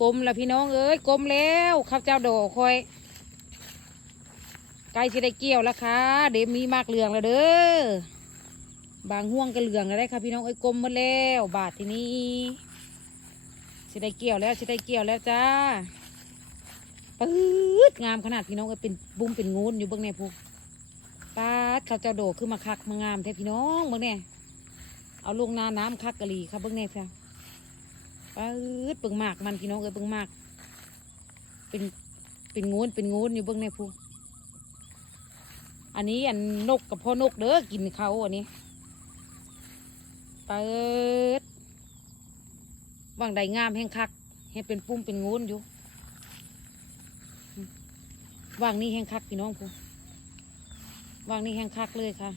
กลมแล้วพี่น้องเอ้ยกลมแล้วข้าวเจ้าโดคอยใกล้จะได้เกี่ยวแล้วค่ะเดี๋ยวมีมากเหลืองแล้วเด้อบางห่วงก็เหลืองแล้วได้ค่ะพี่น้องเอ้ยกลมมดแล้ว บาทที่นี้จะได้เกี่ยวแล้วจะได้เกี่ยวแล้วจ้าปื๊ดงามขนาดพี่น้องเอ้ยเป็นบุ้มเป็นงูนอยู่เบื้องในพูปาดข้าวเจ้าโดขึ้นมาคักมางามแท้พี่น้องเบื้องในเอาลงนาน้ำคักกะหรี่ครับเบื้องในเพีย ปืดเบิ่งมากมันพี่น้องเอ้ยเบิ่งมาก เป็นเป็นงูนเป็นงูนอยู่เบิ่งในภูอันนี้อันนกกับพ่อนกเด้อกินเขาอันนี้ปืดวางใดงามแห้งคักให้เป็นปุ้มเป็นงูนอยู่วางนี่แห้งคักพี่น้องภูวางนี่แห้งคักเลยค่ะ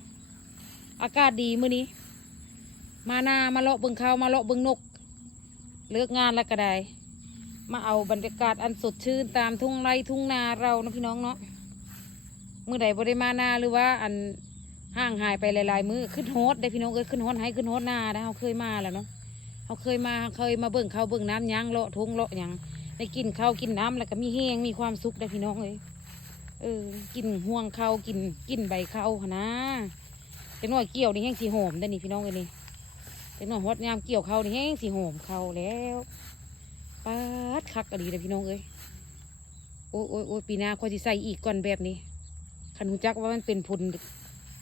อากาศดีมื้อนี้ มานามาเลาะเบิ่งเขามาเลาะเบิ่งนก เลิกงานแล้วก็ได้ มาเอาบรรยากาศอันสดชื่นตามทุ่งไร่ทุ่งนาเรานะพี่น้องเนาะเมื่อใดบ่ได้มานาหรือว่าอันห่างหายไปหลายๆมือขึ้นโฮสได้พี่น้องเอ้ยขึ้นโฮสให้ขึ้นโฮสนาได้เขาเคยมาแล้วเนาะเขาเคยมาเคยมาเบิ่งเขาเบิ่งน้ำยางเลาะทุ่งเลาะยังได้กินข้าวกินน้ำแล้วก็มีแห้งมีความสุขได้พี่น้องเอ้ยเออกินห่วงเขากินกินใบเขาวหั้นนะแต่น้อยเกี่ยวนี่แห้งสีหอมได้นี่พี่น้องเอ้ยนี่ หน่อยฮดยามเกี่ยวเขานี่แห้งสีโหมเขาแล้วปาดคักกะดีเลยพี่น้องเอ้ยโอ้ยโอ้ยโอ้ยปีหน้าเขาจะใส่อีกก่อนแบบนี้ขันหูจักว่ามันเป็นพุน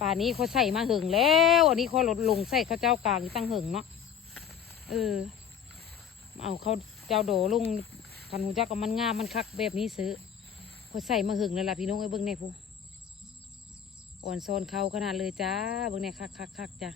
ป่านี้เขาใส่มาหึงแล้ว อันนี้เขาลดลงใส่ข้าวเจ้ากลางตั้งหึงเนาะเออ เอาเขาเจ้าโดลงขันหูจักว่ามันงามมันคักแบบนี้ซื้อเขาใส่มาหึงแล้วล่ะพี่น้องเอ้ยเบิ้งในผู้อ่อนโซนเขาขนาดเลยจ้าเบิ้งในคักคักคักจ้า